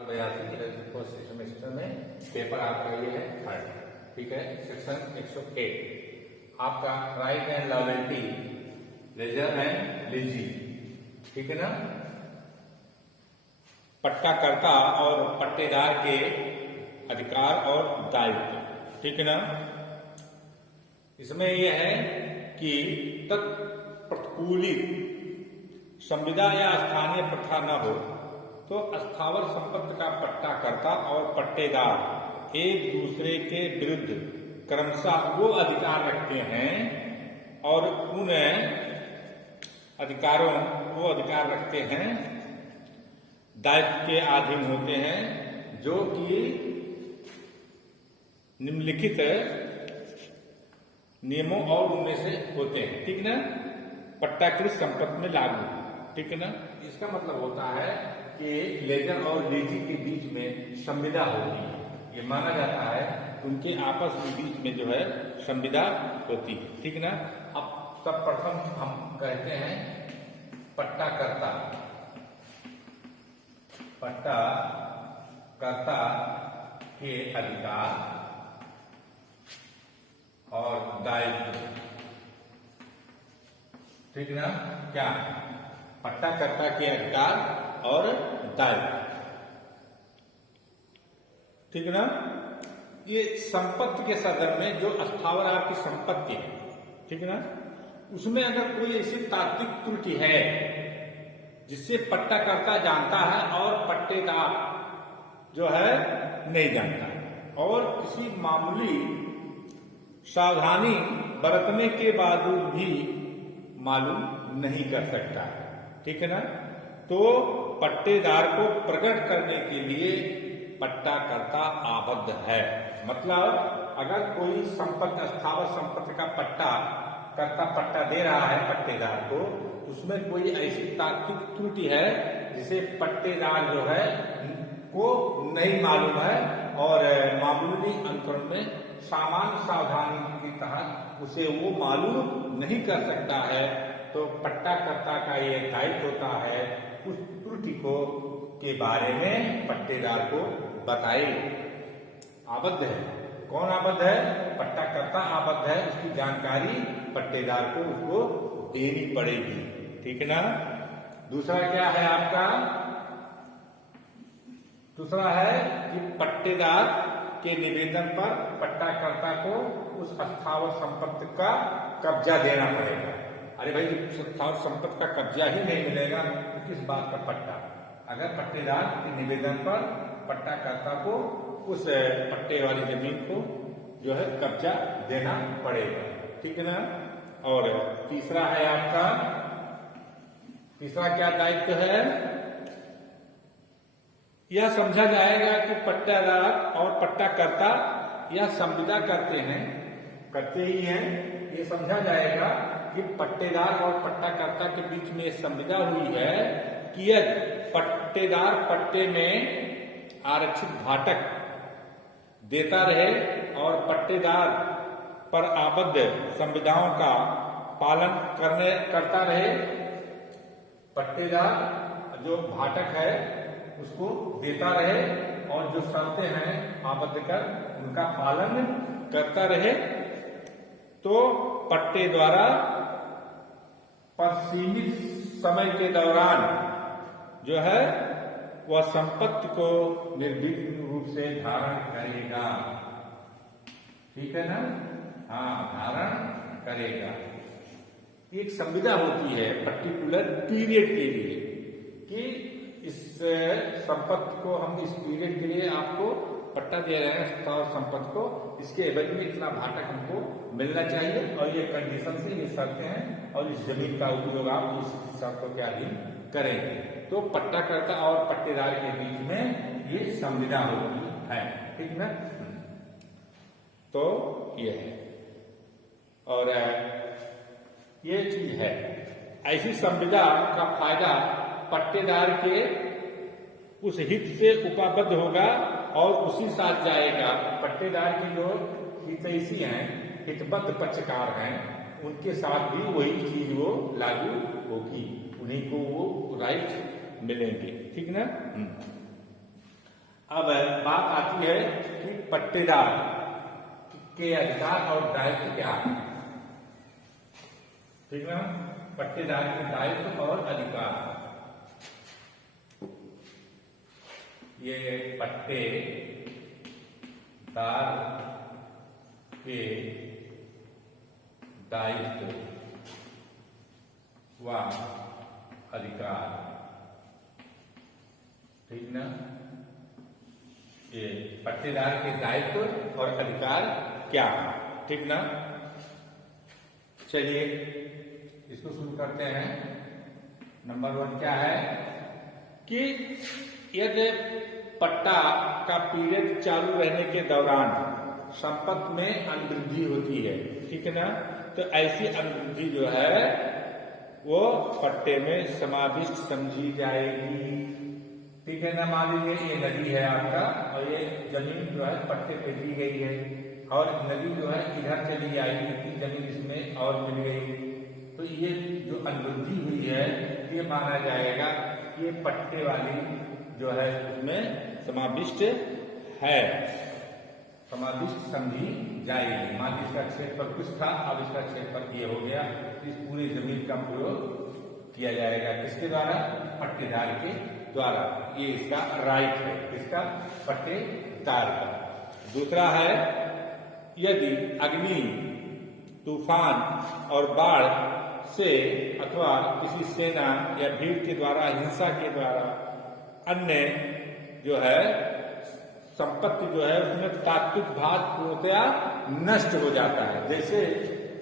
82 first semester में paper आपका ये है थर्ड, ठीक है। सेक्शन 108 आपका right and loyalty, lessor and lessee, ठीक है ना। पट्टाकर्ता और पट्टेदार के अधिकार और दायित्व, ठीक है ना। इसमें यह है कि तत्प्रतिकूलित संविदा या स्थानीय प्रथा न हो तो स्थावर संपत्ति का पट्टाकर्ता और पट्टेदार एक दूसरे के विरुद्ध क्रमशः वो अधिकार रखते हैं और उन अधिकारों वो अधिकार रखते हैं दायित्व के अधीन होते हैं जो कि निम्नलिखित नियमों और उनमें से होते हैं, ठीक ना। पट्टाकृत संपत्ति में लागू, ठीक है ना। इसका मतलब होता है कि लेजर और लीजी के बीच में संविदा होती है, ये माना जाता है उनके आपस में बीच में जो है संविदा होती है, ठीक ना। अब सर्वप्रथम हम कहते हैं पट्टाकर्ता, पट्टाकर्ता के अधिकार और दायित्व, ठीक ना। क्या पट्टाकर्ता के अधिकार और दायित्व, ठीक ना। ये संपत्ति के संदर्भ में जो स्थावर आपकी संपत्ति है, ठीक है ना, उसमें अगर कोई ऐसी तात्विक त्रुटि है जिससे पट्टाकर्ता जानता है और पट्टेदार जो है नहीं जानता और किसी मामूली सावधानी बरतने के बावजूद भी मालूम नहीं कर सकता, ठीक है ना, तो पट्टेदार को प्रकट करने के लिए पट्टाकर्ता आबद्ध है। मतलब अगर कोई संपत्ति स्थावर संपत्ति का पट्टा दे रहा है पट्टेदार को, उसमें कोई ऐसी तात्विक त्रुटि है जिसे पट्टेदार जो है को नहीं मालूम है और मामूली अंतरण में सामान्य सावधानी के तहत उसे वो मालूम नहीं कर सकता है, तो पट्टाकर्ता का ये दायित्व होता है उस त्रुटि को के बारे में पट्टेदार को बताए। आबद्ध है, कौन आबद्ध है? पट्टाकर्ता आबद्ध है, उसकी जानकारी पट्टेदार को उसको देनी पड़ेगी, ठीक है ना। दूसरा क्या है आपका? दूसरा है कि पट्टेदार के निवेदन पर पट्टाकर्ता को उस स्थावर संपत्ति का कब्जा देना पड़ेगा। अरे भाई, स्थावर संपत्ति का कब्जा ही नहीं मिलेगा तो किस बात का पट्टा? अगर पट्टेदार के निवेदन पर पट्टाकर्ता को उस पट्टे वाली जमीन को जो है कब्जा देना पड़ेगा, ठीक है ना। और तीसरा है आपका, तीसरा क्या दायित्व है? यह समझा जाएगा कि पट्टेदार और पट्टाकर्ता यह संविदा करते ही हैं। ये समझा जाएगा कि पट्टेदार और पट्टाकर्ता के बीच में संविदा हुई है कि यदि पट्टेदार पट्टे में आरक्षित भाटक देता रहे और पट्टेदार पर आबद्ध संविधाओं का पालन करता रहे, पट्टेदार जो भाटक है उसको देता रहे और जो शर्तें हैं आबद्ध कर उनका पालन करता रहे, तो पट्टे द्वारा पर सीमित समय के दौरान जो है वह संपत्ति को निर्विघ्न रूप से धारण करेगा, ठीक है ना। हाँ, धारण करेगा। एक संविदा होती है पर्टिकुलर पीरियड के लिए कि इस संपत्ति को हम इस पीरियड के लिए आपको पट्टा दे रहे हैं स्थावर संपत्ति को, इसके एवज में इतना भाटक हमको मिलना चाहिए और ये कंडीशन से ये शर्तें हैं और इस जमीन का उपयोग आप इस शर्तों के अधीन करेंगे। तो पट्टाकर्ता और पट्टेदार के बीच में ये संविदा होती है, ठीक ना। तो ये है और ये चीज है, ऐसी संविदा का फायदा पट्टेदार के उस हित से उपबद्ध होगा और उसी साथ जाएगा। पट्टेदार की जो हितैषी हैं, हितबद्ध पक्षकार हैं, उनके साथ भी वही चीज वो लागू होगी, उन्हीं को वो राइट मिलेंगे, ठीक ना। अब बात आती है कि पट्टेदार के अधिकार और दायित्व क्या है। ठीक है, पट्टेदार के दायित्व और अधिकार। ये पट्टेदार के दायित्व व अधिकार। ठीक ना, ये पट्टेदार के दायित्व और अधिकार क्या। ठीक ना, चलिए इसको शुरू करते हैं। नंबर 1 क्या है कि यदि पट्टा का पीरियड चालू रहने के दौरान संपत्ति में अनुवृद्धि होती है, ठीक है ना, तो ऐसी अनुवृद्धि जो है वो पट्टे में समाविष्ट समझी जाएगी। ठीक है ना, मान लीजिए ये नदी है आपका और ये जमीन जो है पट्टे पे दी गई है और नदी जो है इधर चली आएगी, इतनी जमीन इसमें और मिल गई, तो ये जो अनुवृद्धि हुई है ये माना जाएगा ये पट्टे वाली जो है उसमें समाविष्ट है, समाविष्ट समझी जाएगी। मान लीजिए इसका क्षेत्रफल कुछ था, अब इसका क्षेत्रफल ये हो गया, तो इस पूरी जमीन का प्रयोग किया जाएगा किसके द्वारा, पट्टेदार के द्वारा। ये इसका राइट है, इसका पट्टेदार का। दूसरा है यदि अग्नि, तूफान और बाढ़ से अथवा किसी सेना या भीड़ के द्वारा, हिंसा के द्वारा अन्य जो है संपत्ति जो है उसमें तात्विक भाग पूर्णतया नष्ट हो जाता है। जैसे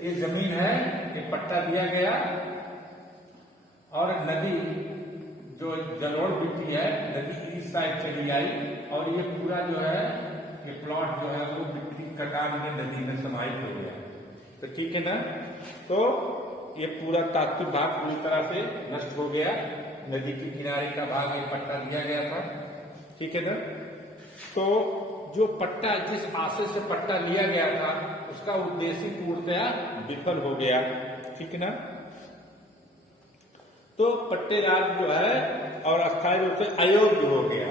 ये जमीन है, ये पट्टा दिया गया और नदी जो जलोढ़ मिट्टी है नदी इस साइड चली आई और ये पूरा जो है ये प्लॉट जो है वो मिट्टी कटान में नदी में समाहित हो गया। तो ठीक है ना, तो ये पूरा तात्विक भाग पूरी तरह से नष्ट हो गया, नदी के किनारे का भाग ये पट्टा दिया गया था। ठीक है ना, तो जो पट्टा जिस आशय से पट्टा लिया गया था उसका उद्देश्य पूर्णतया विफल हो गया। ठीक है ना, तो पट्टेदार जो है और अस्थायी रूप से अयोग्य हो गया,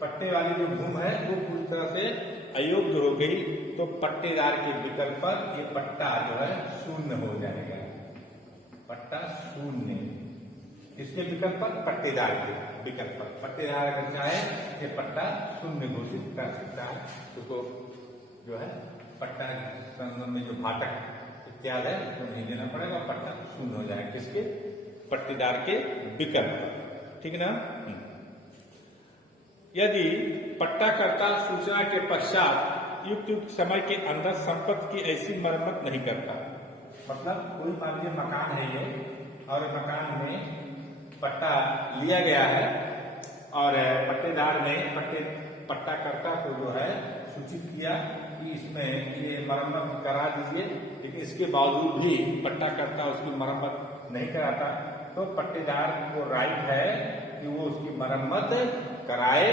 पट्टे वाली जो भूमि है वो पूरी तरह से अयोग्य हो गई, तो पट्टेदार के विकल्प पर ये पट्टा जो है शून्य हो जाएगा, पट्टा शून्य। इसके विकल्प पर, पट्टेदार के विकल्प पर पट्टेदार अगर चाहे ये पट्टा शून्य घोषित कर सकता है, उसको जो है पट्टा संबंध में जो भाटक इत्यादि है उसको नहीं देना पड़ेगा, पट्टा शून्य हो जाएगा किसके, पट्टेदार के विकल्प पर। ठीक ना, यदि पट्टाकर्ता सूचना के पश्चात युक्त समय के अंदर संपत्ति की ऐसी मरम्मत नहीं करता, मतलब कोई मान लीजिए मकान है ये और मकान में पट्टा लिया गया है और पट्टेदार ने पट्टाकर्ता को जो है सूचित किया कि इसमें ये मरम्मत करा दीजिए, लेकिन इसके बावजूद भी पट्टाकर्ता उसकी मरम्मत नहीं कराता, तो पट्टेदार को राइट है कि वो उसकी मरम्मत कराए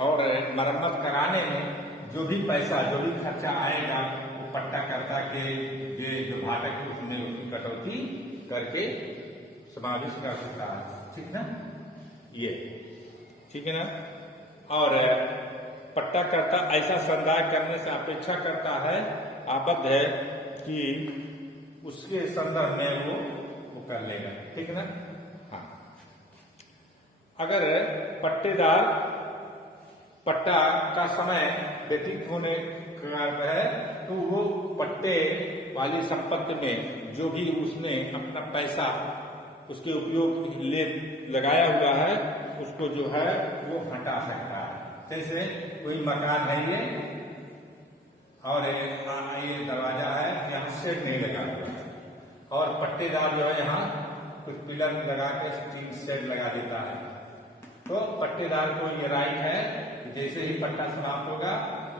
और मरम्मत कराने में जो भी पैसा जो भी खर्चा आएगा वो पट्टाकर्ता के जो भाटक है उसमें उसकी कटौती करके समावेश कर सकता है। ठीक ना, ये ठीक है ना, और पट्टाकर्ता ऐसा संदाय करने से अपेक्षा करता है, आबद्ध है कि उसके संदर्भ में वो कर लेगा। ठीक है ना, हाँ, अगर पट्टेदार पट्टा का समय व्यतीत होने का है तो वो पट्टे वाली संपत्ति में जो भी उसने अपना पैसा उसके उपयोग ले लगाया हुआ है उसको जो है वो हटा सकता है। जैसे कोई मकान है ये और ये दरवाजा है, यहाँ शेड नहीं लगा हुआ और पट्टेदार जो है यहाँ कुछ पिलर लगा के स्टील शेड लगा देता है, तो पट्टेदार को ये राइट है जैसे ही पट्टा समाप्त होगा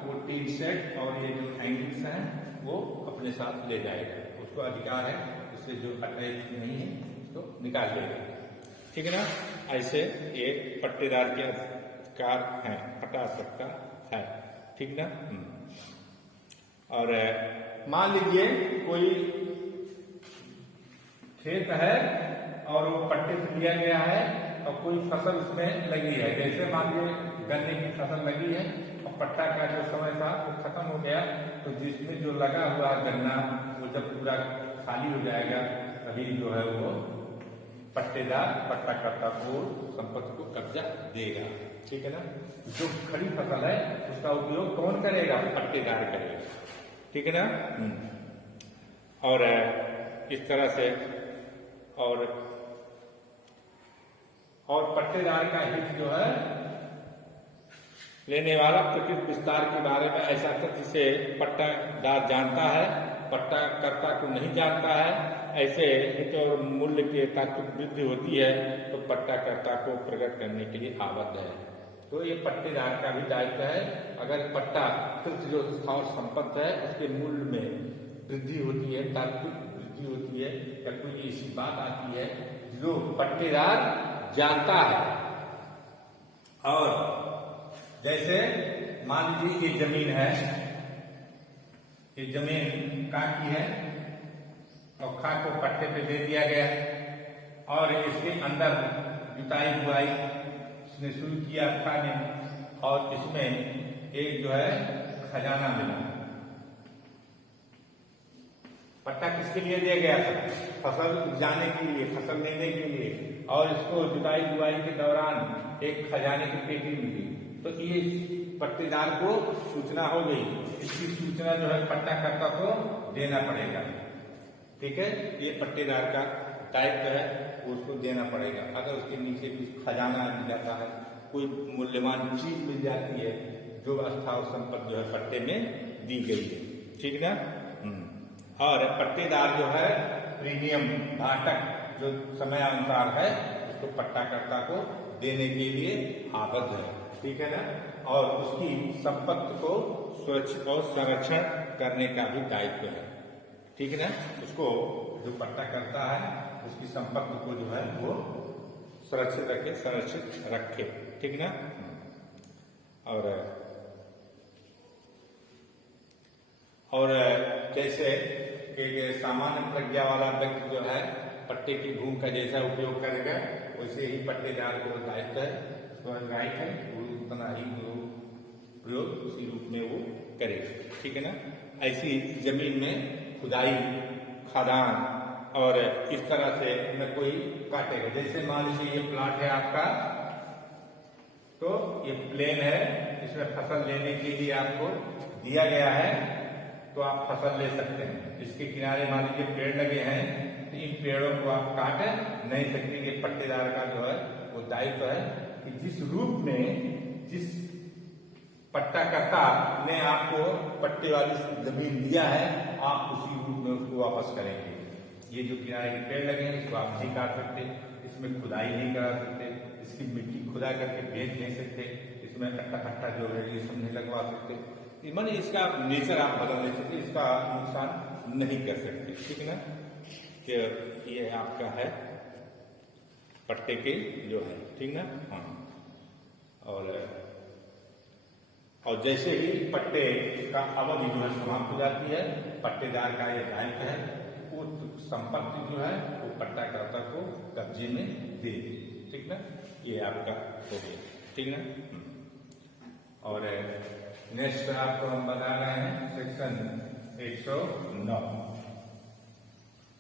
वो टीन शेड और ये जो एंगल्स हैं वो अपने साथ ले जाएगा, उसको अधिकार है उससे जो अटैच नहीं है उसको निकाल देगा। ठीक है ना, ऐसे ये पट्टेदार के अधिकार हैं, हटा सकता है। ठीक ना, और मान लीजिए कोई खेत है और वो पट्टे से लिया गया है और कोई फसल उसमें लगी है, जैसे मान लीजिए गन्ने की फसल लगी है और पट्टा का जो समय था वो खत्म हो गया, तो जिसमें जो लगा हुआ गन्ना वो जब पूरा खाली हो जाएगा तभी जो है वो पट्टेदार पट्टाकर्ता को संपत्ति को कब्जा देगा। ठीक है ना। जो खड़ी फसल है उसका उपयोग कौन करेगा? पट्टेदार करेगा। ठीक है ना। और इस तरह से और पट्टेदार का हित जो है लेने वाला प्रकृति विस्तार के बारे में ऐसा तथ्य से पट्टादार जानता है, पट्टाकर्ता को नहीं जानता है। ऐसे हित और मूल्य के तात्विक वृद्धि होती है तो पट्टाकर्ता को प्रकट करने के लिए आबद्ध है। तो ये पट्टेदार का भी दायित्व है। अगर पट्टा कृत जो स्थावर संपत्ति है उसके मूल्य में वृद्धि होती है, तात्विक वृद्धि होती है या कोई ऐसी बात आती है जो पट्टेदार जानता है। और जैसे मान लीजिए ये जमीन है, ये जमीन का की है और खा को पट्टे पे दे दिया गया और इसके अंदर जुताई बुआई इसने शुरू किया खा ने, और इसमें एक जो है खजाना मिला। पट्टा किसके लिए दिया गया था? फसल उपजाने के लिए, फसल लेने के लिए, और इसको जुताई बुआई के दौरान एक खजाने की पेटी मिली। तो ये पट्टेदार को सूचना हो गई, इसकी सूचना जो है पट्टाकर्ता को देना पड़ेगा। ठीक है, ये पट्टेदार का दायित्व है, उसको देना पड़ेगा। अगर उसके नीचे कुछ खजाना मिल जाता है, कोई मूल्यवान चीज मिल जाती है जो अस्थावर संपत्ति जो है पट्टे में दी गई है। ठीक ना। और पट्टेदार जो है प्रीमियम भाटक जो समयानुसार है उसको पट्टाकर्ता को देने के लिए आबद्ध है। ठीक है ना। और उसकी संपत्ति को सुरक्षित और संरक्षण करने का भी दायित्व है। ठीक है ना। उसको जो पट्टा करता है उसकी संपत्ति को जो है वो सुरक्षित रखे, संरक्षित रखे। ठीक ना। और जैसे एक सामान्य प्रज्ञा वाला व्यक्ति जो है पट्टे की भूमि का जैसा उपयोग करेगा वैसे ही पट्टेदार को दायित्व है, उसको राइट है, वो उतना ही प्रयोग उसी रूप में वो करेगा। ठीक है ना। ऐसी जमीन में खुदाई, खदान और इस तरह से न कोई काटेगा। जैसे मान लीजिए ये प्लाट है आपका, तो ये प्लेन है, इसमें फसल लेने के लिए आपको दिया गया है तो आप फसल ले सकते हैं। इसके किनारे मान लीजिए पेड़ लगे हैं तो इन पेड़ों को आप काट नहीं सकते। ये पट्टेदार का जो है वो दायित्व है कि जिस रूप में जिस पट्टाकर्ता ने आपको पट्टे वाली जमीन दिया है आप उसी रूप में उसको वापस करेंगे। ये जो किनारे के पेड़ लगे हैं इसको आप नहीं काट सकते, इसमें खुदाई नहीं करा सकते, इसकी मिट्टी खुदा करके बेच नहीं सकते, इसमें कट्टा जो है ये सब नहीं लगवा सकते। मन इसका नेचर आप बदल नहीं सकते, इसका नुकसान नहीं कर सकते। ठीक है ना। कि ये आपका है पट्टे के जो है। ठीक ना। हाँ। और जैसे ही पट्टे का अवधि जो है समाप्त हो जाती है पट्टेदार का यह दायित्व है वो संपत्ति जो है वो पट्टाकर्ता को कब्जे में दे दे। ठीक ना। ये आपका हो गया। ठीक ना। और नेक्स्ट आपको हम बता रहे हैं सेक्शन 109।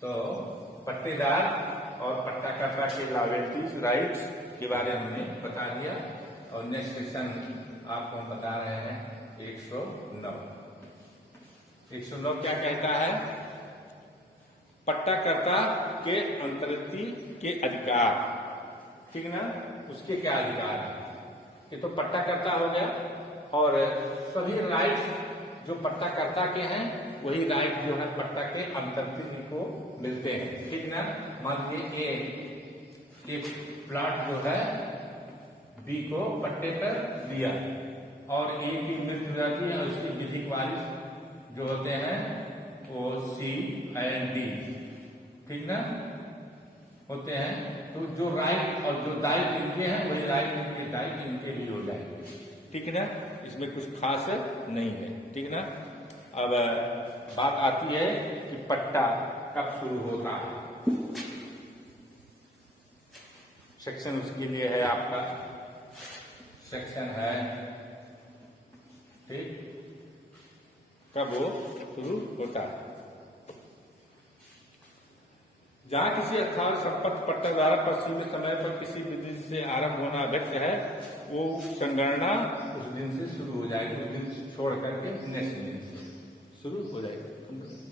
तो पट्टेदार और पट्टाकर्ता के लायबिलिटीज, राइट्स के बारे में हमने बता दिया। और नेक्स्ट सेक्शन आपको हम बता रहे हैं 109। 109 क्या कहता है? पट्टाकर्ता के अंतर्वर्ती के अधिकार। ठीक ना। उसके क्या अधिकार है? ये तो पट्टाकर्ता हो गया और सभी राइट्स जो पट्टाकर्ता के हैं वही राइट जो है पट्टा के अंतर्वर्ती को मिलते हैं। ठीक ना। मान लीजिए एक प्लाट जो है बी को पट्टे पर दिया और ए की मृत्यु जाती है और उसकी विधिक वारिस जो होते हैं वो सी एंड डी। ठीक ना होते हैं। तो जो राइट और जो दायित्व इनके हैं वही राइट इनके दायित्व इनके भी हो जाएंगे। ठीक है ना। इसमें कुछ खास नहीं है। ठीक ना। अब बात आती है कि पट्टा कब शुरू होता है। सेक्शन उसके लिए है आपका सेक्शन है, ठीक, कब वो शुरू होता है। जहां किसी अस्थावर संपत्ति पट्टेदार पर सीमित समय पर किसी भी दिन से आरंभ होना व्यक्त है, वो संगणना उस दिन से शुरू हो जाएगी, उस दिन से छोड़ करके नेक्स्ट दिन से शुरू हो जाएगी।